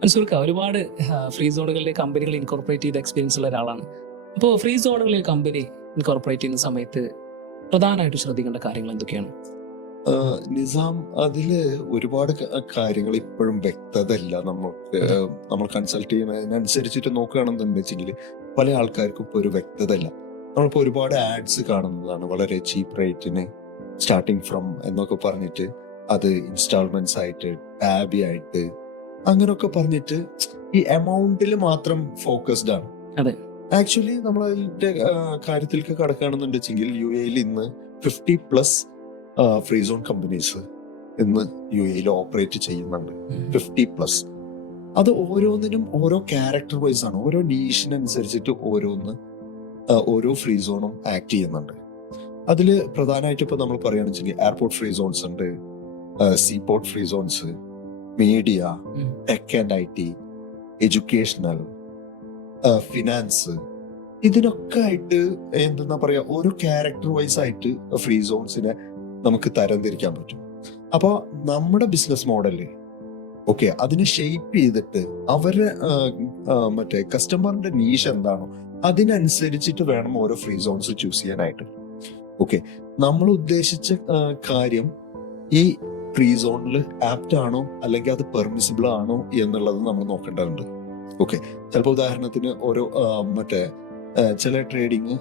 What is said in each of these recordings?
മൻസൂർക്ക ഒരുപാട് ഫ്രീ സോണുകളിലെ കമ്പനികൾ ഇൻകോർപ്പറേറ്റ് ചെയ്ത എക്സ്പീരിയൻസ് ഉള്ള ഒരാളാണ്. അപ്പോൾ ഫ്രീ സോണുകളിൽ കമ്പനി ഇൻകോർപ്പറേറ്റ് ചെയ്യുന്ന സമയത്ത് പ്രധാനമായിട്ട് ശ്രദ്ധിക്കേണ്ട കാര്യങ്ങൾ എന്തൊക്കെയാണ്? നിസാം, അതില് ഒരുപാട് കാര്യങ്ങൾ ഇപ്പോഴും വ്യക്തത ഇല്ല. നമുക്ക് അതെ. നമ്മൾ കൺസൾട്ട് ചെയ്യുന്നതിനനുസരിച്ചിട്ട് നോക്കുകയാണെന്നുണ്ടെങ്കിൽ പല ആൾക്കാർക്കും ഇപ്പോൾ ഒരു വ്യക്തത ഇല്ല. നമ്മളിപ്പോൾ ഒരുപാട് ആഡ്സ് കാണുന്നതാണ്, വളരെ ചീപ്പ് റേറ്റിന് സ്റ്റാർട്ടിങ് ഫ്രം എന്നൊക്കെ പറഞ്ഞിട്ട്, അത് ഇൻസ്റ്റാൾമെന്റ്സ് ആയിട്ട്, ടാബി ആയിട്ട്, അങ്ങനെയൊക്കെ പറഞ്ഞിട്ട് ഈ എമൗണ്ടിൽ മാത്രം ഫോക്കസ്ഡ് ആണ്. അതെ. ആക്ച്വലി നമ്മൾ അതിന്റെ കാര്യത്തിലേക്ക് കടക്കുകയാണെന്നുണ്ടെങ്കിൽ UAE ഇന്ന് 50+ ഫ്രീ സോൺ കമ്പനീസ് ഇന്ന് UAE ഓപ്പറേറ്റ് ചെയ്യുന്നുണ്ട്. 50+. അത് ഓരോന്നിനും ഓരോ ക്യാരക്ടർ വൈസ് ആണ്, ഓരോ നീഷിനനുസരിച്ചിട്ട് ഓരോ ഫ്രീ സോണും ആക്ട് ചെയ്യുന്നുണ്ട്. അതിൽ പ്രധാനമായിട്ട് ഇപ്പൊ നമ്മൾ പറയുകയാണെന്ന് വെച്ചാൽ എയർപോർട്ട് ഫ്രീ സോൺസ് ഉണ്ട്, seaport free zones, media, tech and IT, educational, finance, ഇതിനൊക്കെ ആയിട്ട് എന്താ പറയാ, ഓരോ ക്യാരക്ടർ വൈസ് ആയിട്ട് ഫ്രീ സോൺസിനെ നമുക്ക് തരംതിരിക്കാൻ പറ്റും. അപ്പൊ നമ്മുടെ ബിസിനസ് മോഡല് അതിനെ ഷേപ്പ് ചെയ്തിട്ട് അവരുടെ മറ്റേ കസ്റ്റമറിന്റെ നീഷ് എന്താണോ അതിനനുസരിച്ചിട്ട് വേണം ഓരോ ഫ്രീ സോൺസ് ചൂസ് ചെയ്യാനായിട്ട്. നമ്മൾ ഉദ്ദേശിച്ച കാര്യം ഈ ഫ്രീ സോണിൽ ആപ്റ്റ് ആണോ അല്ലെങ്കിൽ അത് പെർമിസിബിൾ ആണോ എന്നുള്ളത് നമ്മൾ നോക്കേണ്ടതുണ്ട്. ചിലപ്പോൾ ഉദാഹരണത്തിന് ഓരോ ചില ട്രേഡിങ്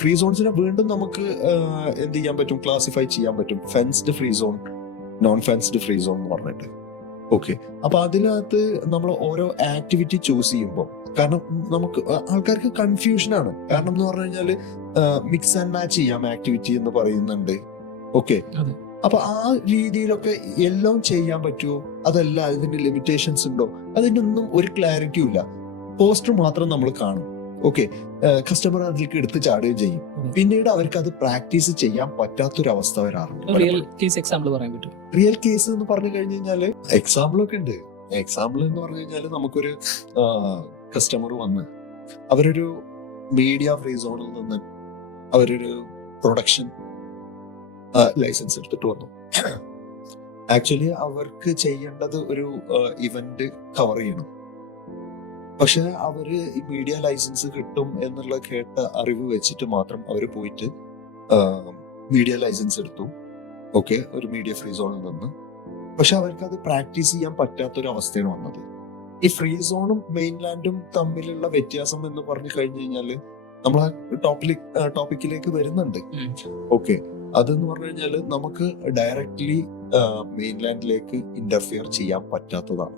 ഫ്രീ സോൺസിനെ വീണ്ടും നമുക്ക് എന്ത് ചെയ്യാൻ പറ്റും, ക്ലാസിഫൈ ചെയ്യാൻ പറ്റും. Fenced free zone, non fenced free zone എന്ന് പറഞ്ഞിട്ട്. അപ്പൊ അതിനകത്ത് നമ്മൾ ഓരോ ആക്ടിവിറ്റി ചൂസ് ചെയ്യുമ്പോൾ, കാരണം നമുക്ക് ആൾക്കാർക്ക് കൺഫ്യൂഷൻ ആണ്. കാരണം എന്ന് പറഞ്ഞു കഴിഞ്ഞാല് മിക്സ് ആൻഡ് മാച്ച് ചെയ്യാം ആക്ടിവിറ്റി എന്ന് പറയുന്നുണ്ട്. അപ്പൊ ആ രീതിയിലൊക്കെ എല്ലാം ചെയ്യാൻ പറ്റുമോ, അതല്ല അതിന്റെ ലിമിറ്റേഷൻസ് ഉണ്ടോ, അതിനൊന്നും ഒരു ക്ലാരിറ്റിയും ഇല്ല. പോസ്റ്റർ മാത്രം നമ്മൾ കാണും. കസ്റ്റമർ അതിലേക്ക് എടുത്ത് ചാടുകയും ചെയ്യും. പിന്നീട് അവർക്ക് അത് പ്രാക്ടീസ് ചെയ്യാൻ പറ്റാത്തൊരവസ്ഥ വരാറുണ്ട്. റിയൽ കേസ് എക്സാമ്പിൾ പറയാൻ പറ്റും? റിയൽ കേസ് എന്ന് പറഞ്ഞു കഴിഞ്ഞാല് എക്സാമ്പിൾ ഒക്കെ ഉണ്ട്. എക്സാമ്പിൾ എന്ന് പറഞ്ഞു കഴിഞ്ഞാല് നമുക്കൊരു കസ്റ്റമർ വന്ന് അവരൊരു മീഡിയ ഫ്രീ സോണിൽ നിന്ന് അവരൊരു പ്രൊഡക്ഷൻ ലൈസൻസ് എടുത്തിട്ട് വന്നു. ആക്ച്വലി അവർക്ക് ചെയ്യേണ്ടത് ഒരു ഇവന്റ് കവർ ചെയ്യണം. പക്ഷെ അവര് ഈ മീഡിയ ലൈസൻസ് കിട്ടും എന്നുള്ള കേട്ട അറിവ് വെച്ചിട്ട് മാത്രം അവര് പോയിട്ട് മീഡിയ ലൈസൻസ് എടുത്തു. ഒരു മീഡിയ ഫ്രീ സോണിൽ നിന്ന്. പക്ഷെ അവർക്ക് അത് പ്രാക്ടീസ് ചെയ്യാൻ പറ്റാത്തൊരു അവസ്ഥയാണ് വന്നത്. ഈ ഫ്രീ സോണും മെയിൻലാൻഡും തമ്മിലുള്ള വ്യത്യാസം എന്ന് പറഞ്ഞു കഴിഞ്ഞു കഴിഞ്ഞാല് നമ്മൾ ടോപ്പിക്കിലേക്ക് വരുന്നുണ്ട്. അതെന്ന് പറഞ്ഞു കഴിഞ്ഞാല് നമുക്ക് ഡയറക്ട്ലി മെയിൻലാൻഡിലേക്ക് ഇന്റർഫിയർ ചെയ്യാൻ പറ്റാത്തതാണ്.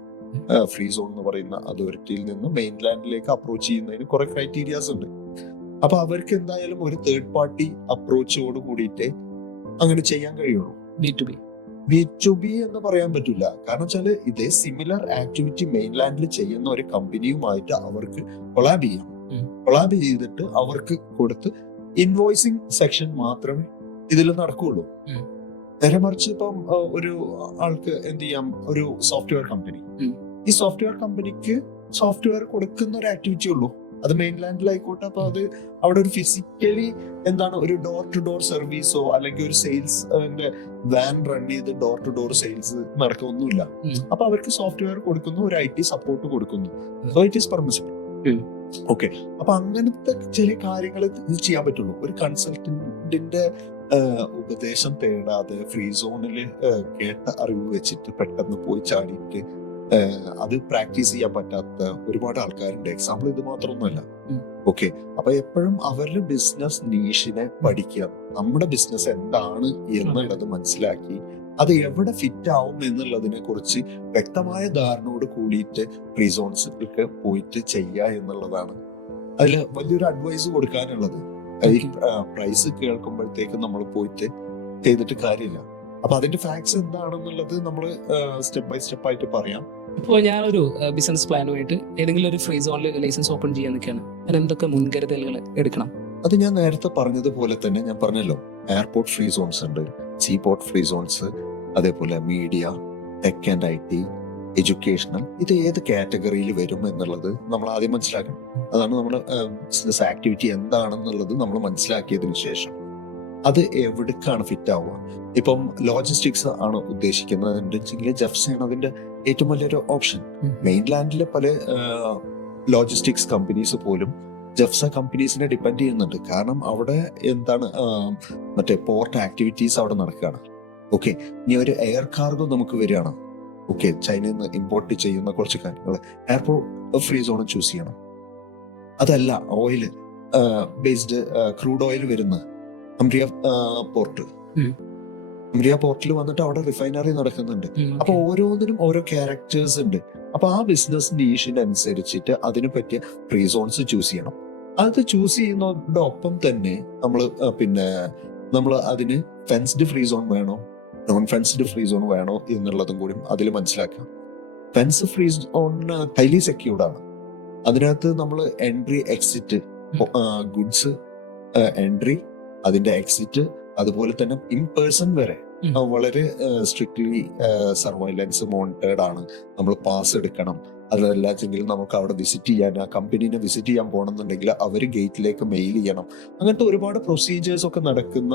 ഫ്രീ സോൺ എന്ന് പറയുന്ന അതോറിറ്റിയിൽ നിന്ന് മെയിൻലാൻഡിലേക്ക് അപ്രോച്ച് ചെയ്യുന്നതിന് കുറെ ക്രൈറ്റീരിയാസ് ഉണ്ട്. അപ്പൊ അവർക്ക് എന്തായാലും ഒരു തേർഡ് പാർട്ടി അപ്രോച്ചോട് കൂടിയിട്ട് അങ്ങനെ ചെയ്യാൻ കഴിയുള്ളൂ. B2B എന്ന് പറയാൻ പറ്റില്ല. കാരണം വെച്ചാല് ഇതേ സിമിലർ ആക്ടിവിറ്റി മെയിൻലാൻഡിൽ ചെയ്യുന്ന ഒരു കമ്പനിയുമായിട്ട് അവർക്ക് കൊളാബ് ചെയ്യാം. കൊളാബ് ചെയ്തിട്ട് അവർക്ക് കൊടുത്ത് ഇൻവോയ്സിങ് സെക്ഷൻ മാത്രമേ ഇതിൽ നടക്കുകയുള്ളൂ. നേരെ മറിച്ച് ഇപ്പം ഒരു ആൾക്ക് എന്ത് ചെയ്യാം, ഒരു സോഫ്റ്റ്വെയർ കമ്പനി, ഈ സോഫ്റ്റ്വെയർ കമ്പനിക്ക് സോഫ്റ്റ്വെയർ കൊടുക്കുന്ന ഒരു ആക്ടിവിറ്റി ഉള്ളൂ. അത് മെയിൻലാൻഡിലായിക്കോട്ടെ. അപ്പൊ അത് അവിടെ ഒരു ഫിസിക്കലി ഒരു ഡോർ ടു ഡോർ സർവീസോ അല്ലെങ്കിൽ ഒരു സെയിൽസ് വാൻ റൺ ചെയ്ത് ഡോർ ടു ഡോർ സെയിൽസ് നടക്കൊന്നുമില്ല. അപ്പൊ അവർക്ക് സോഫ്റ്റ്വെയർ കൊടുക്കുന്നു, ഒരു IT സപ്പോർട്ട് കൊടുക്കുന്നു. So it is permissible. അപ്പൊ അങ്ങനത്തെ ചില കാര്യങ്ങൾ ചെയ്യാൻ പറ്റുള്ളൂ. ഒരു കൺസൾട്ടന്റിന്റെ ഉപദേശം തേടാതെ ഫ്രീ സോണിൽ കേട്ട അറിവ് വെച്ചിട്ട് പെട്ടെന്ന് പോയി ചാടിയിട്ട് അത് പ്രാക്ടീസ് ചെയ്യാൻ പറ്റാത്ത ഒരുപാട് ആൾക്കാരുണ്ട്. എക്സാമ്പിൾ ഇത് മാത്രമൊന്നുമല്ല. അപ്പൊ എപ്പോഴും അവരുടെ ബിസിനസ് നീഷിനെ പഠിക്കുക, നമ്മുടെ ബിസിനസ് എന്താണ് എന്നുള്ളത് മനസ്സിലാക്കി അത് എവിടെ ഫിറ്റ് ആവും എന്നുള്ളതിനെ കുറിച്ച് വ്യക്തമായ ധാരണയോട് കൂടിയിട്ട് ഫ്രീ സോൺസിലേക്ക് പോയിട്ട് ചെയ്യുക എന്നുള്ളതാണ് അതിൽ വലിയൊരു അഡ്വൈസ് കൊടുക്കാനുള്ളത്. ഈ പ്രൈസ് കേൾക്കുമ്പോഴത്തേക്ക് നമ്മൾ പോയിട്ട് ചെയ്തിട്ട് കാര്യമില്ല. അപ്പൊ അതിന്റെ ഫാക്ട്സ് എന്താണെന്നുള്ളത് നമ്മൾ സ്റ്റെപ്പ് ബൈ സ്റ്റെപ്പ് ആയിട്ട് പറയാം. ഇപ്പോൾ ഞാനൊരു ബിസിനസ് പ്ലാനുമായിട്ട് ഏതെങ്കിലും ഒരു ഫ്രീ സോണിൽ ലൈസൻസ് ഓപ്പൺ ചെയ്യാൻ നിൽക്കുകയാണ്, ഞാൻ എന്തൊക്കെ മുൻകരുതലുകൾ എടുക്കണം? അത് ഞാൻ നേരത്തെ പറഞ്ഞതുപോലെ തന്നെ ഞാൻ പറഞ്ഞല്ലോ, എയർപോർട്ട് ഫ്രീ സോൺസ് ഉണ്ട്, സീപോർട്ട് ഫ്രീ സോൺസ്, അതേപോലെ media, tech and IT, educational. ഇത് ഏത് കാറ്റഗറിയിൽ വരും എന്നുള്ളത് നമ്മൾ ആദ്യം മനസ്സിലാക്കണം. അതാണ് നമ്മുടെ ബിസിനസ് ആക്ടിവിറ്റി എന്താണെന്നുള്ളത് നമ്മൾ മനസ്സിലാക്കിയതിനു ശേഷം അത് എവിടേക്കാണ് ഫിറ്റ് ആവുക. ഇപ്പം ലോജിസ്റ്റിക്സ് ആണ് ഉദ്ദേശിക്കുന്നതെങ്കിൽ ജെഫ്സ ആണ് അതിന്റെ ഏറ്റവും വലിയൊരു ഓപ്ഷൻ. മെയിൻലാൻഡിലെ പല ലോജിസ്റ്റിക്സ് കമ്പനീസ് പോലും ജെഫ്സ കമ്പനീസിനെ ഡിപ്പെൻഡ് ചെയ്യുന്നുണ്ട്. കാരണം അവിടെ എന്താണ് മറ്റേ പോർട്ട് ആക്ടിവിറ്റീസ് അവിടെ നടക്കുകയാണ്. ഓക്കെ, ഇനി ഒരു എയർ കാർഗോ നമുക്ക് വരികയാണ്. ഓക്കെ, ചൈനയിൽ നിന്ന് ഇമ്പോർട്ട് ചെയ്യുന്ന കുറച്ച് കാര്യങ്ങൾ എയർപോർട്ട് ഫ്രീ സോൺ ചൂസ് ചെയ്യണം. അതല്ല, ഓയിൽ ബേസ്ഡ് ക്രൂഡ് ഓയിൽ വരുന്ന അംറിയ പോർട്ട്, അംറിയ പോർട്ടിൽ വന്നിട്ട് അവിടെ റിഫൈനറി നടക്കുന്നുണ്ട്. അപ്പൊ ഓരോന്നിനും ഓരോ ക്യാരക്ടേഴ്സ് ഉണ്ട്. അപ്പൊ ആ ബിസിനസ് നീഷിനനുസരിച്ചിട്ട് അതിനെ പറ്റിയ ഫ്രീ സോൺസ് ചൂസ് ചെയ്യണം. അത് ചൂസ് ചെയ്യുന്നതോടൊപ്പം തന്നെ നമ്മൾ അതിന് ഫെൻസ്ഡ് ഫ്രീ സോൺ വേണോ നോൺ ഫെൻസ്ഡ് ഫ്രീ സോൺ വേണോ എന്നുള്ളതും കൂടി അതിൽ മനസ്സിലാക്കാം. Fence free zone highly secured ആണ്. അതിനകത്ത് നമ്മൾ എൻട്രി എക്സിറ്റ്, ഗുഡ്സ് എൻട്രി, അതിന്റെ എക്സിറ്റ്, അതുപോലെ തന്നെ ഇൻ പേഴ്സൺ വരെ വളരെ സ്ട്രിക്ട്ലി സർവൈലൻസ് മോണിറ്റേർഡ് ആണ്. നമ്മൾ പാസ് എടുക്കണം. അതല്ലാച്ചെങ്കിൽ നമുക്ക് അവിടെ വിസിറ്റ് ചെയ്യാൻ, ആ കമ്പനീനെ വിസിറ്റ് ചെയ്യാൻ പോകണമെന്നുണ്ടെങ്കിൽ അവർ ഗേറ്റിലേക്ക് മെയിൽ ചെയ്യണം. അങ്ങനത്തെ ഒരുപാട് പ്രൊസീജിയേഴ്സ് ഒക്കെ നടക്കുന്ന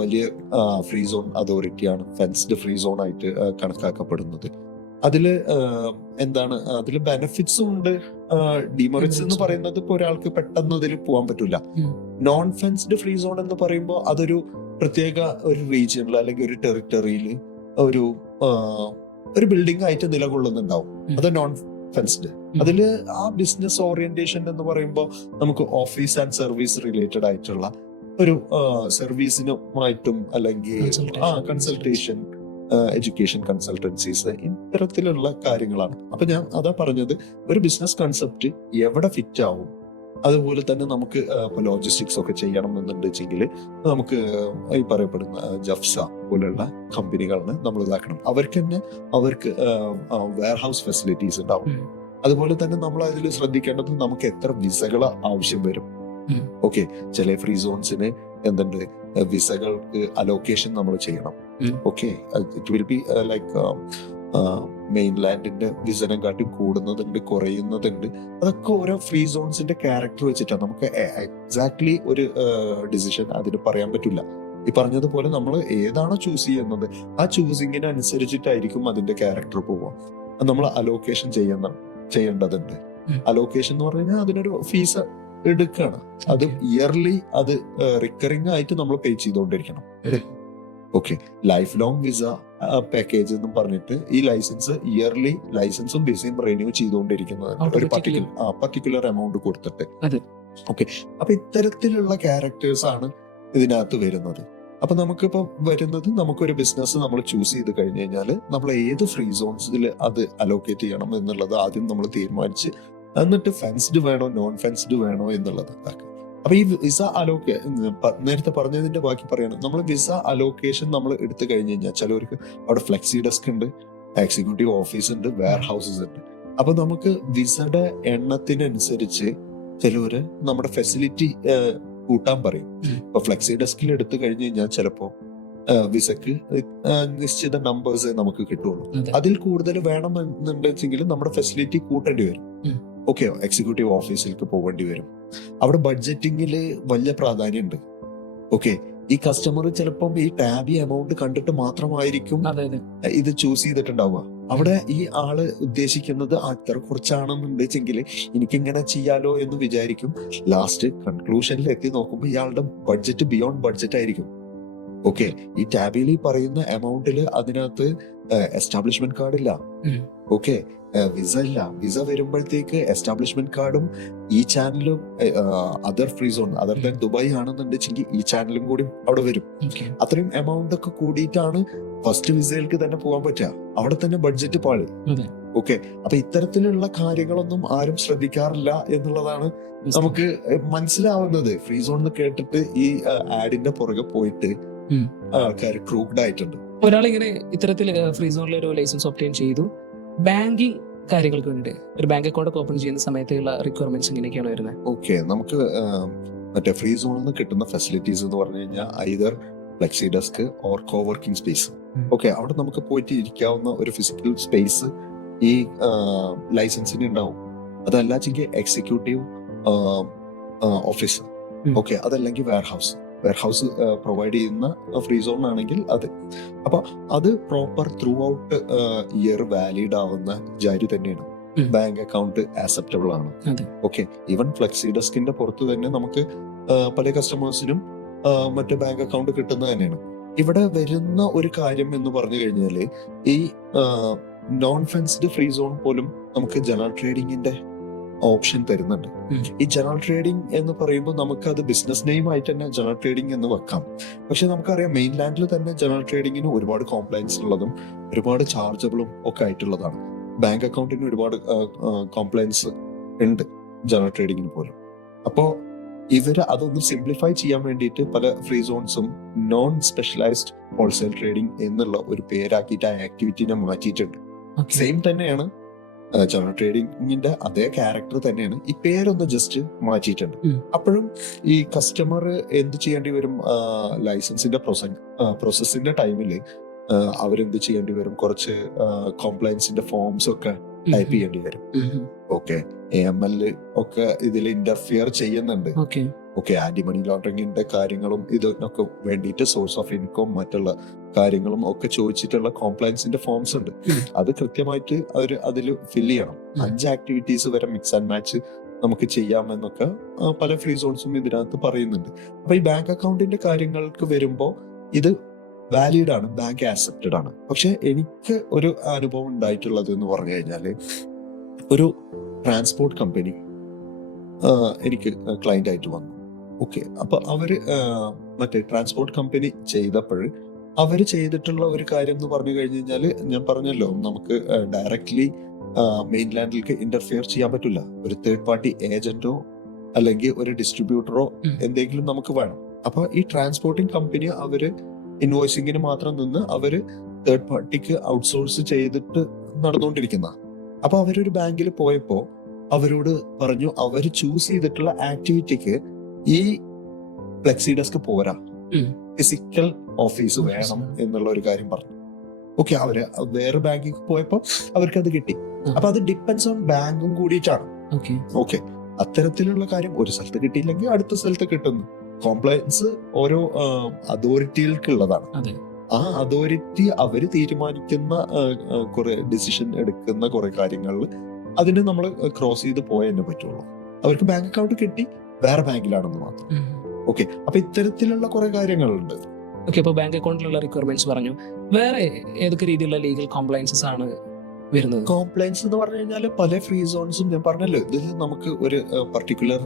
വലിയ ഫ്രീ സോൺ അതോറിറ്റിയാണ് ഫെൻസ്ഡ് ഫ്രീ സോൺ ആയിട്ട് കണക്കാക്കപ്പെടുന്നത്. അതില് അതില് ബെനിഫിറ്റ്സും ഉണ്ട്, ഡിമെറിറ്റ്സ് എന്ന് പറയുന്നത് ഇപ്പൊ ഒരാൾക്ക് പെട്ടെന്ന് അതിൽ പോകാൻ പറ്റില്ല. നോൺ ഫെൻസ്ഡ് ഫ്രീ സോൺ എന്ന് പറയുമ്പോൾ അതൊരു പ്രത്യേക ഒരു റീജിയനിൽ അല്ലെങ്കിൽ ഒരു ടെറിട്ടറിയിൽ ഒരു ബിൽഡിംഗ് ആയിട്ട് നിലകൊള്ളുന്നുണ്ടാവും. അത് നോൺ ഫെൻസ്ഡ്. അതില് ആ ബിസിനസ് ഓറിയന്റേഷൻ എന്ന് പറയുമ്പോൾ നമുക്ക് ഓഫീസ് ആൻഡ് സർവീസ് റിലേറ്റഡ് ആയിട്ടുള്ള ഒരു സർവീസിനുമായിട്ടും അല്ലെങ്കിൽ കൺസൾട്ടേഷൻ, എഡ്യൂക്കേഷൻ കൺസൾട്ടൻസീസ്, ഇത്തരത്തിലുള്ള കാര്യങ്ങളാണ്. അപ്പൊ ഞാൻ അതാ പറഞ്ഞത്, ഒരു ബിസിനസ് കൺസെപ്റ്റ് എവിടെ ഫിറ്റ് ആവും. അതുപോലെ തന്നെ നമുക്ക് ലോജിസ്റ്റിക്സ് ഒക്കെ ചെയ്യണം എന്നുണ്ടെങ്കിൽ നമുക്ക് ഈ പറയപ്പെടുന്ന ജെഫ്സ പോലുള്ള കമ്പനികളാണ് നമ്മൾ ഇതാക്കണം. അവർക്ക് വെയർ ഹൗസ് ഫെസിലിറ്റീസ് ഉണ്ടാവും. അതുപോലെ തന്നെ നമ്മൾ അതിൽ ശ്രദ്ധിക്കേണ്ടത് നമുക്ക് എത്ര വിസകൾ ആവശ്യം വരും. ഓക്കെ, ചില ഫ്രീ സോൺസിന് വിസകൾക്ക് അലോക്കേഷൻ നമ്മൾ ചെയ്യണം. Okay, it will be like മെയിൻലാൻഡിന്റെ വിസനം കാട്ടി കൂടുന്നതുണ്ട്, കുറയുന്നതുണ്ട്. അതൊക്കെ ഓരോ ഫ്രീ സോൺസിന്റെ ക്യാരക്ടർ വെച്ചിട്ടാണ്. നമുക്ക് എക്സാക്ട്ലി ഒരു ഡിസിഷൻ അതിന് പറയാൻ പറ്റില്ല. ഈ പറഞ്ഞതുപോലെ നമ്മൾ ഏതാണോ ചൂസ് ചെയ്യുന്നത് ആ ചൂസിങ്ങിന് അനുസരിച്ചിട്ടായിരിക്കും അതിന്റെ ക്യാരക്ടർ പോവുക. നമ്മൾ അലോക്കേഷൻ ചെയ്യേണ്ടതുണ്ട്. അലോക്കേഷൻ എന്ന് പറഞ്ഞു കഴിഞ്ഞാൽ അതിനൊരു ഫീസ് എടുക്കണം. അത് ഇയർലി, അത് റിക്കറിംഗ് ആയിട്ട് നമ്മൾ പേ ചെയ്തുകൊണ്ടിരിക്കണം. Okay, life long visa package എന്നും പറഞ്ഞിട്ട് ഈ ലൈസൻസ് ഇയർലി ലൈസൻസും വിസയും റിന്യൂ ചെയ്തുകൊണ്ടിരിക്കുന്നതാണ് ഒരു പർട്ടിക്കുലർ എമൗണ്ട് കൊടുത്തിട്ട്. ഓക്കെ, അപ്പൊ ഇത്തരത്തിലുള്ള ക്യാരക്ടേഴ്സ് ആണ് ഇതിനകത്ത് വരുന്നത്. അപ്പൊ നമുക്കിപ്പോ വരുന്നത്, നമുക്കൊരു ബിസിനസ് നമ്മൾ ചൂസ് ചെയ്ത് കഴിഞ്ഞു കഴിഞ്ഞാൽ നമ്മൾ ഏത് ഫ്രീ സോൺസിൽ അത് അലോക്കേറ്റ് ചെയ്യണം എന്നുള്ളത് ആദ്യം നമ്മൾ തീരുമാനിച്ച്, എന്നിട്ട് ഫെൻസ്ഡ് വേണോ നോൺ ഫെൻസ്ഡ് വേണോ എന്നുള്ളത് ഉണ്ടാക്കുക. അപ്പൊ ഈ വിസ നേരത്തെ പറഞ്ഞതിന്റെ ബാക്കി പറയണം. നമ്മൾ വിസ അലോക്കേഷൻ നമ്മൾ എടുത്തു കഴിഞ്ഞു കഴിഞ്ഞാൽ ചിലവർക്ക് അവിടെ ഫ്ലെക്സി ഡെസ്ക് ഉണ്ട്, എക്സിക്യൂട്ടീവ് ഓഫീസ് ഉണ്ട്, വെയർ ഹൗസസ് ഉണ്ട്. അപ്പൊ നമുക്ക് വിസയുടെ എണ്ണത്തിനനുസരിച്ച് ചിലവര് നമ്മുടെ ഫെസിലിറ്റി കൂട്ടാൻ പറയും. ഇപ്പൊ ഫ്ലെക്സി ഡെസ്കിൽ എടുത്തു കഴിഞ്ഞു കഴിഞ്ഞാൽ ചിലപ്പോ വിസക്ക് നിശ്ചിത നമ്പേഴ്സ് നമുക്ക് കിട്ടുള്ളൂ. അതിൽ കൂടുതൽ വേണമെന്നുണ്ടെങ്കിൽ നമ്മുടെ ഫെസിലിറ്റി കൂട്ടേണ്ടി വരും. ഓക്കെ, എക്സിക്യൂട്ടീവ് ഓഫീസിലേക്ക് പോകേണ്ടി വരും. അവിടെ ബഡ്ജറ്റിംഗില് വലിയ പ്രാധാന്യമുണ്ട്. ഓക്കെ, ഈ കസ്റ്റമർ ചിലപ്പം ഈ ടാബി എമൗണ്ട് കണ്ടിട്ട് മാത്രമായിരിക്കും ഇത് ചൂസ് ചെയ്തിട്ടുണ്ടാവുക. അവിടെ ഈ ആള് ഉദ്ദേശിക്കുന്നത് അത്ര കുറച്ചാണെന്നുണ്ടെങ്കിൽ എനിക്കിങ്ങനെ ചെയ്യാലോ എന്ന് വിചാരിക്കും. ലാസ്റ്റ് കൺക്ലൂഷനിൽ എത്തി നോക്കുമ്പോൾ ഇയാളുടെ ബഡ്ജറ്റ് ബിയോണ്ട് ബഡ്ജറ്റ് ആയിരിക്കും. ഓക്കെ, ഈ ടാബിൽ പറയുന്ന എമൗണ്ടിൽ അതിനകത്ത് എസ്റ്റാബ്ലിഷ്മെന്റ് കാർഡില്ല. ഓക്കെ, വിസ ഇല്ല. വിസ വരുമ്പോഴത്തേക്ക് എസ്റ്റാബ്ലിഷ്മെന്റ് കാർഡും ഈ ചാനലും other free zone other than Dubai ആണെന്നുണ്ടെങ്കിൽ ഈ ചാനലും കൂടി അവിടെ വരും. അത്രയും എമൗണ്ട് ഒക്കെ കൂടിയിട്ടാണ് ഫസ്റ്റ് വിസയിലേക്ക് തന്നെ പോകാൻ പറ്റുക. അവിടെ തന്നെ ബഡ്ജറ്റ് പാളി. ഓക്കെ, അപ്പൊ ഇത്തരത്തിലുള്ള കാര്യങ്ങളൊന്നും ആരും ശ്രദ്ധിക്കാറില്ല എന്നുള്ളതാണ് നമുക്ക് മനസ്സിലാവുന്നത്. ഫ്രീ സോൺ എന്ന് കേട്ടിട്ട് ഈ ആഡിന്റെ പുറകെ പോയിട്ട് ആൾക്കാർ ക്രൂക്ഡ് ആയിട്ടുണ്ട്. ഒരാളിങ്ങനെ ഇത്തരത്തിൽ ഫ്രീ സോണിൽ ഒരു ലൈസൻസ് ഒബ്റ്റെയിൻ ചെയ്തു, ബാങ്കിങ് കാര്യങ്ങൾക്ക് വേണ്ടി ഒരു ബാങ്ക് അക്കൗണ്ട് ഓപ്പൺ ചെയ്യുന്ന സമയത്തുള്ള റിക്വയർമെന്റ്സ് എങ്ങനെയൊക്കെയാണ് വരുന്നത്? ഓക്കെ, നമുക്ക് മറ്റേ ഫ്രീ സോണിൽ നിന്ന് കിട്ടുന്ന ഫെസിലിറ്റീസ് എന്ന് പറഞ്ഞു കഴിഞ്ഞാൽ either flexi desk or coworking space. Okay, അവിടെ നമുക്ക് പോയിട്ട് ഇരിക്കാവുന്ന ഒരു ഫിസിക്കൽ സ്പേസ് ഈ ലൈസൻസിന് ഉണ്ടാവും. അതല്ലെങ്കിൽ എക്സിക്യൂട്ടീവ് ഓഫീസ്. ഓക്കെ, അതല്ലെങ്കിൽ വെയർ ഹൗസ്. വെയർഹൗസ് പ്രൊവൈഡ് ചെയ്യുന്ന ഫ്രീ സോൺ ആണെങ്കിൽ അത്. അപ്പൊ അത് proper through out year valid ആവുന്ന ജാരി തന്നെയാണ്. ഉം. ബാങ്ക് അക്കൗണ്ട് ആക്സെപ്റ്റബിൾ ആണ്. അതെ. ഓക്കെ, ഈവൻ ഫ്ലെക്സി ഡെസ്കിന്റെ പുറത്ത് തന്നെ നമുക്ക് പല കസ്റ്റമേഴ്സിനും മറ്റേ ബാങ്ക് അക്കൗണ്ട് കിട്ടുന്നത് തന്നെയാണ്. ഇവിടെ വരുന്ന ഒരു കാര്യം എന്ന് പറഞ്ഞു കഴിഞ്ഞാല് ഈ നോൺ ഫെൻസ്ഡ് ഫ്രീ സോൺ പോലും നമുക്ക് ജനറൽ ട്രേഡിങ്ങിന്റെ ഓപ്ഷൻ തരുന്നുണ്ട്. ഉം. ഈ ജനറൽ ട്രേഡിംഗ് എന്ന് പറയുമ്പോൾ നമുക്ക് അത് ബിസിനസ് നെയിം ആയിട്ട് തന്നെ ജനറൽ ട്രേഡിംഗ് എന്ന് വെക്കാം. പക്ഷെ നമുക്കറിയാം മെയിൻലാൻഡിൽ തന്നെ ജനറൽ ട്രേഡിങ്ങിന് ഒരുപാട് കോംപ്ലയൻസ് ഉള്ളതും ഒരുപാട് ചാർജബിളും ഒക്കെ ആയിട്ടുള്ളതാണ്. ബാങ്ക് അക്കൗണ്ടിന് ഒരുപാട് കോംപ്ലയൻസ് ഉണ്ട് ജനറൽ ട്രേഡിങ്ങിന് പോലും. അപ്പോൾ ഇവര് അതൊന്ന് സിംപ്ലിഫൈ ചെയ്യാൻ വേണ്ടിയിട്ട് പല ഫ്രീ സോൺസും നോൺ സ്പെഷ്യലൈസ്ഡ് ഹോൾസെയിൽ ട്രേഡിംഗ് എന്നുള്ള ഒരു പേരാക്കിയിട്ട് ആ ആക്ടിവിറ്റിനെ മാറ്റിയിട്ടുണ്ട്. Okay. സെയിം തന്നെയാണ് ജനറൽ ട്രേഡിങ്ങിന്റെ അതേ ക്യാരക്ടർ തന്നെയാണ്, ഈ പേരൊന്ന് ജസ്റ്റ് മാറ്റിയിട്ടുണ്ട്. ഉം. അപ്പോഴും ഈ കസ്റ്റമർ എന്ത് ചെയ്യേണ്ടി വരും, ലൈസൻസിന്റെ പ്രോസസ്സിന്റെ ടൈമില് അവരെന്ത് ചെയ്യേണ്ടി വരും, കുറച്ച് കോംപ്ലയൻസിന്റെ ഫോംസ് ഒക്കെ ടൈപ്പ് ചെയ്യേണ്ടി വരും. ഉം. ഓക്കെ, AML ഒക്കെ ഇതിൽ ഇന്റർഫിയർ ചെയ്യുന്നുണ്ട്. Okay. ഓക്കെ, ആന്റി മണി ലോണ്ടറിങ്ങിന്റെ കാര്യങ്ങളും ഇതിനൊക്കെ വേണ്ടിയിട്ട് സോഴ്സ് ഓഫ് ഇൻകം മറ്റുള്ള കാര്യങ്ങളും ഒക്കെ ചോദിച്ചിട്ടുള്ള കോംപ്ലയൻസിന്റെ ഫോംസ് ഉണ്ട്. ഉം. അത് കൃത്യമായിട്ട് അവർ അതിൽ ഫില്ല് ചെയ്യണം. 5 ആക്ടിവിറ്റീസ് വരെ മിക്സ് ആൻഡ് മാച്ച് നമുക്ക് ചെയ്യാമെന്നൊക്കെ പല ഫ്രീ സോൺസും ഇതിനകത്ത് പറയുന്നുണ്ട്. അപ്പൊ ഈ ബാങ്ക് അക്കൗണ്ടിന്റെ കാര്യങ്ങൾക്ക് വരുമ്പോൾ ഇത് വാലിഡ് ആണ്, ബാങ്ക് ആക്സെപ്റ്റഡ് ആണ്. പക്ഷെ എനിക്ക് ഒരു അനുഭവം ഉണ്ടായിട്ടുള്ളത് എന്ന് പറഞ്ഞു കഴിഞ്ഞാല് ഒരു ട്രാൻസ്പോർട്ട് കമ്പനി എനിക്ക് ക്ലയന്റ് ആയിട്ട് വന്നു. ഓക്കെ, അപ്പൊ അവര് മറ്റേ ട്രാൻസ്പോർട്ട് കമ്പനി ചെയ്തപ്പോൾ അവര് ചെയ്തിട്ടുള്ള ഒരു കാര്യം എന്ന് പറഞ്ഞു കഴിഞ്ഞു കഴിഞ്ഞാല്, ഞാൻ പറഞ്ഞല്ലോ നമുക്ക് ഡയറക്ട്ലി മെയിൻലാൻഡിലേക്ക് ഇന്റർഫിയർ ചെയ്യാൻ പറ്റില്ല. ഒരു തേർഡ് പാർട്ടി ഏജന്റോ അല്ലെങ്കിൽ ഒരു ഡിസ്ട്രിബ്യൂട്ടറോ ഉം. എന്തെങ്കിലും നമുക്ക് വേണം. അപ്പൊ ഈ ട്രാൻസ്പോർട്ടിംഗ് കമ്പനി അവര് ഇൻവോയ്സിങ്ങിന് മാത്രം നിന്ന് അവര് തേർഡ് പാർട്ടിക്ക് ഔട്ട്സോഴ്സ് ചെയ്തിട്ട് നടന്നുകൊണ്ടിരിക്കുന്ന. അപ്പൊ അവരൊരു ബാങ്കിൽ പോയപ്പോ അവരോട് പറഞ്ഞു അവര് ചൂസ് ചെയ്തിട്ടുള്ള ആക്ടിവിറ്റിക്ക് ഈ ഫ്ലെക്സി ഡെസ്ക് പോരാ, ഉം. ഫിസിക്കൽ ഓഫീസ് വേണം എന്നുള്ള ഒരു കാര്യം പറഞ്ഞു. ഓക്കെ, അവര് വേറെ ബാങ്കിൽ പോയപ്പോ അവർക്ക് അത് കിട്ടി. അപ്പൊ അത് ഡിപ്പെൻസ് ഓൺ ബാങ്കും കൂടിയിട്ടാണ്. Okay. ഓക്കെ, അത്തരത്തിലുള്ള കാര്യം ഒരു സ്ഥലത്ത് കിട്ടിയില്ലെങ്കിൽ അടുത്ത സ്ഥലത്ത് കിട്ടുന്നു. കോംപ്ലയൻസ് ഓരോ അതോറിറ്റികൾക്കുള്ളതാണ്. അതെ. ആ അതോറിറ്റി അവര് തീരുമാനിക്കുന്ന കുറെ ഡിസിഷൻ എടുക്കുന്ന കുറെ കാര്യങ്ങളിൽ അതിന് നമ്മൾ ക്രോസ് ചെയ്ത് പോയേ പറ്റുള്ളൂ. അവർക്ക് ബാങ്ക് അക്കൗണ്ട് കിട്ടി, വേറെ ബാങ്കിലാണെന്ന് മാത്രം. ഉം. ഓക്കെ, അപ്പൊ ഇത്തരത്തിലുള്ള കുറെ കാര്യങ്ങളുണ്ട്. ഓക്കെ, അപ്പോൾ ബാങ്ക് അക്കൗണ്ടിലുള്ള റിക്വയർമെന്റ്സ് പറഞ്ഞു. വേറെ ഏതൊക്കെ രീതിയിലുള്ള ലീഗൽ കോംപ്ലയൻസസ് ആണ് വരുന്നത്? കോംപ്ലയൻസ് എന്ന് പറഞ്ഞു കഴിഞ്ഞാൽ പല ഫ്രീ സോൺസും ഞാൻ പറഞ്ഞല്ലോ, ഇതിൽ നമുക്ക് ഒരു പർട്ടിക്കുലർ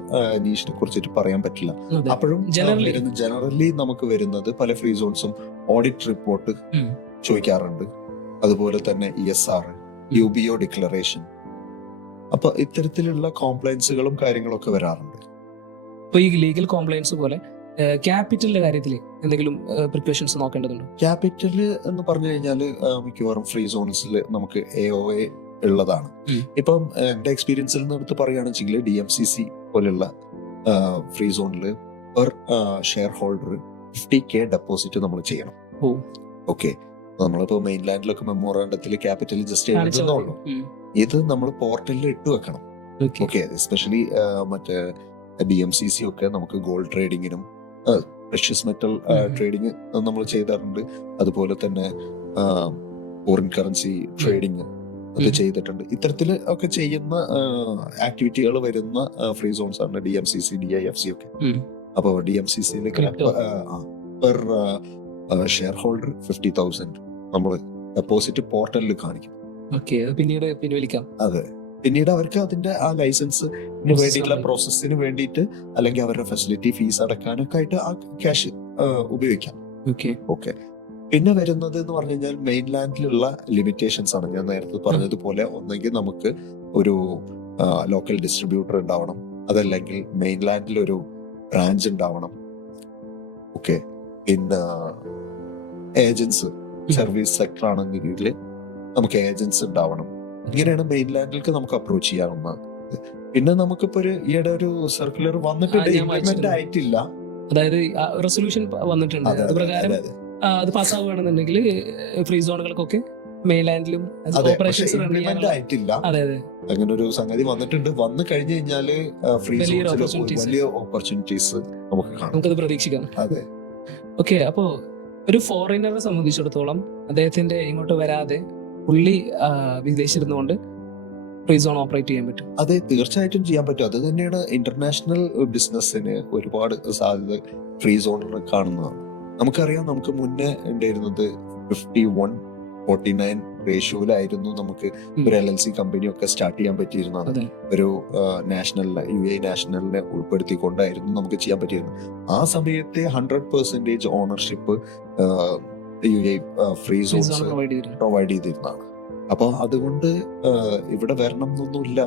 നീഷിനെ കുറിച്ചിട്ട് പറയാൻ പറ്റില്ല. അതെ. അപ്പോഴും Generally. ജനറലി നമുക്ക് വരുന്നത് പല ഫ്രീ സോൺസും ഓഡിറ്റ് റിപ്പോർട്ട് ഉം. ചോദിക്കാറുണ്ട്. അതുപോലെ തന്നെ ESR, UBO ഡിക്ലറേഷൻ. അപ്പൊ ഇത്തരത്തിലുള്ള കോംപ്ലയൻസുകളും കാര്യങ്ങളൊക്കെ വരാറുണ്ട്. അപ്പൊ ഈ ലീഗൽ കോംപ്ലയൻസ് പോലെ ക്യാപിറ്റലിന്റെ കാര്യത്തിൽ എന്തെങ്കിലും പ്രിക്കോഷൻസ് നോക്കേണ്ടതുണ്ടോ? ക്യാപിറ്റല് എന്ന് പറഞ്ഞു കഴിഞ്ഞാൽ മിക്കവാറും ഫ്രീ സോൺസിൽ നമുക്ക് AOA ഉള്ളതാണ്. ഉം. ഇപ്പം എന്റെ എക്സ്പീരിയൻസിൽ നിന്ന് എടുത്ത് പറയുകയാണെന്നുവെച്ചെങ്കിൽ DMCC പോലുള്ള ഫ്രീ സോണിൽ per share holder 50K deposit നമ്മൾ ചെയ്യണം. ഓ. ഓക്കെ, നമ്മളിപ്പോ മെയിൻലാൻഡിലൊക്കെ മെമ്മോറാണ്ടത്തിൽ ക്യാപിറ്റൽ ജസ്റ്റ് എഴുതുന്നുള്ളൂ. ഉം. ഇത് നമ്മൾ പോർട്ടലിൽ ഇട്ട് വെക്കണം. Okay. ഓക്കെ, എസ്പെഷ്യലി മറ്റേ DMCC ഒക്കെ നമുക്ക് ഗോൾഡ് ട്രേഡിങ്ങിനും പ്രഷ്യസ് മെറ്റൽ ട്രേഡിങ് നമ്മൾ ചെയ്തിട്ടുണ്ട്. അതുപോലെ തന്നെ ഫോറിൻ കറൻസി ട്രേഡിങ് അത് ചെയ്തിട്ടുണ്ട്. ഇത്തരത്തിൽ ഒക്കെ ചെയ്യുന്ന ആക്ടിവിറ്റികൾ വരുന്ന ഫ്രീ സോൺസ് ആണ് DMCC, DIFC ഒക്കെ. ഉം. അപ്പോൾ DMCCയിലേക്ക് പെർ ഷെയർ ഹോൾഡർ 50,000 നമ്മൾ ഡെപ്പോസിറ്റ് പോർട്ടലിൽ കാണിക്കും. ഓക്കെ, പിന്നീട് പിൻവലിക്കാം. അതെ, പിന്നീട് അവർക്ക് അതിന്റെ ആ ലൈസൻസിന് വേണ്ടിയിട്ടുള്ള പ്രോസസ്സിന് വേണ്ടിയിട്ട് അല്ലെങ്കിൽ അവരുടെ ഫെസിലിറ്റി ഫീസ് അടക്കാനൊക്കെ ആയിട്ട് ആ ക്യാഷ് ഉപയോഗിക്കാം. ഓക്കെ. ഓക്കെ, പിന്നെ വരുന്നത് എന്ന് പറഞ്ഞു കഴിഞ്ഞാൽ മെയിൻലാൻഡിലുള്ള ലിമിറ്റേഷൻസ് ആണ്. ഞാൻ നേരത്തെ പറഞ്ഞതുപോലെ ഒന്നെങ്കിൽ നമുക്ക് ഒരു ലോക്കൽ ഡിസ്ട്രിബ്യൂട്ടർ ഉണ്ടാവണം, അതല്ലെങ്കിൽ മെയിൻലാൻഡിൽ ഒരു ബ്രാഞ്ച് ഉണ്ടാവണം. ഓക്കെ, പിന്നെ ഏജൻസ് സർവീസ് സെക്ടർ ആണെങ്കിൽ നമുക്ക് ഏജൻസ് ഉണ്ടാവണം. ഇങ്ങനെയാണ് മെയിൻലാൻഡിലേക്ക് നമുക്ക് അപ്രോച്ച് ചെയ്യാവുന്നത്. പിന്നെ നമുക്കിപ്പോ ഈയിടെ ഒരു സർക്കുലർ വന്നിട്ടുണ്ട്, ഇംപ്ലിമെന്റ് ആയിട്ടില്ല. അതായത് റെസൊല്യൂഷൻ വന്നിട്ടുണ്ട്. അതെ, അത് പ്രകാരം അതെ. അത് പാസ്സാവുകയാണെന്നുണ്ടെങ്കിൽ ഫ്രീ സോണുകൾക്കൊക്കെ മെയിൻലാൻഡിലും അതെ, പക്ഷെ ഓപ്പറേഷൻസ് റൺ ഇംപ്ലിമെന്റ് ചെയ്യാനുള്ള ആയിട്ടില്ല. അതെ അതെ അങ്ങനെ ഒരു സംഗതി വന്നിട്ടുണ്ട്. വന്നു കഴിഞ്ഞു കഴിഞ്ഞാല് ഫ്രീ വലിയൊരു സോൺസിൽ opportunities. വലിയ ഓപ്പർച്യൂണിറ്റീസ് നമുക്ക് കാണാം. നമുക്കത് പ്രതീക്ഷിക്കാം. അതെ, ഓക്കെ, അപ്പോൾ ഒരു ഫോറിനറെ സംബന്ധിച്ചിടത്തോളം അദ്ദേഹത്തിന്റെ ഇങ്ങോട്ട് വരാതെ പുള്ളി വിദേശിരുന്നുകൊണ്ട് ഫ്രീ സോൺ ഓപ്പറേറ്റ് ചെയ്യാൻ പറ്റും. അതെ, തീർച്ചയായിട്ടും ചെയ്യാൻ പറ്റും. അത് തന്നെയാണ് ഇന്റർനാഷണൽ ബിസിനസ്സിന് ഒരുപാട് സാധ്യത ഫ്രീ സോണിൽ കാണുന്നതാണ്. നമുക്കറിയാം, നമുക്ക് മുന്നേ ഉണ്ടായിരുന്നത് 51-49 റേഷ്യോയിലായിരുന്നു നമുക്ക് ഒരു LLC കമ്പനിയൊക്കെ സ്റ്റാർട്ട് ചെയ്യാൻ പറ്റിയിരുന്നത്. അതെ ഒരു നാഷണലിനെ UAE നാഷണലിനെ ഉൾപ്പെടുത്തിക്കൊണ്ടായിരുന്നു നമുക്ക് ചെയ്യാൻ പറ്റിയിരുന്നത്. ആ സമയത്തെ 100% ownership UAE free free zone zones provide ചെയ്തിരുന്നു. പ്രൊവൈഡ് ചെയ്തിരുന്നതാണ്. അപ്പൊ അതുകൊണ്ട് ഇവിടെ വരണം എന്നൊന്നുമില്ല.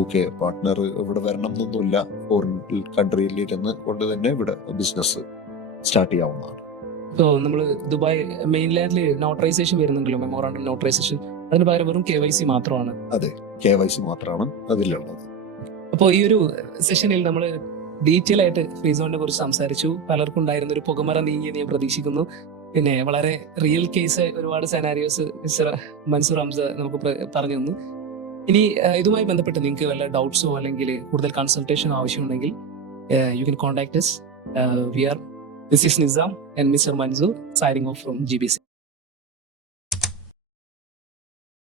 ഓക്കെ, പാർട്ട്ണർ ഇവിടെ വരണം എന്നൊന്നുമില്ല. ഫോറിൻ കൺട്രിയിൽ ഇരുന്ന് കൊണ്ട് തന്നെ ഇവിടെ ബിസിനസ് സ്റ്റാർട്ട് ചെയ്യാവുന്നതാണ്. ഇപ്പോൾ നമ്മൾ ദുബായ് മെയിൻലാൻഡിൽ നോട്ടറൈസേഷൻ വരുന്നുണ്ടല്ലോ, മെമ്മോറാണ്ടം നോട്ടറൈസേഷൻ. അതിന് പകരം വെറും KYC മാത്രമാണ്. KYC മാത്രമാണ് അതിലുള്ളത്. അപ്പോൾ ഈ ഒരു സെഷനിൽ നമ്മൾ ഡീറ്റെയിൽ ആയിട്ട് ഫ്രീ സോണിനെ കുറിച്ച് സംസാരിച്ചു. പലർക്കും ഉണ്ടായിരുന്ന ഒരു പുകമറ നീങ്ങിയെന്ന് ഞാൻ പ്രതീക്ഷിക്കുന്നു. പിന്നെ വളരെ റിയൽ കേസ് ഒരുപാട് സെനാരിയോസ് മിസ്റ്റർ മൻസൂർ ഹംസ നമുക്ക് പറഞ്ഞു തന്നു. ഇനി ഇതുമായി ബന്ധപ്പെട്ട് നിങ്ങൾക്ക് വല്ല ഡൗട്ട്സോ അല്ലെങ്കിൽ കൂടുതൽ കൺസൾട്ടേഷനോ ആവശ്യമുണ്ടെങ്കിൽ you can contact us. This is Nizam and Mr. Manzoor signing off from GBC.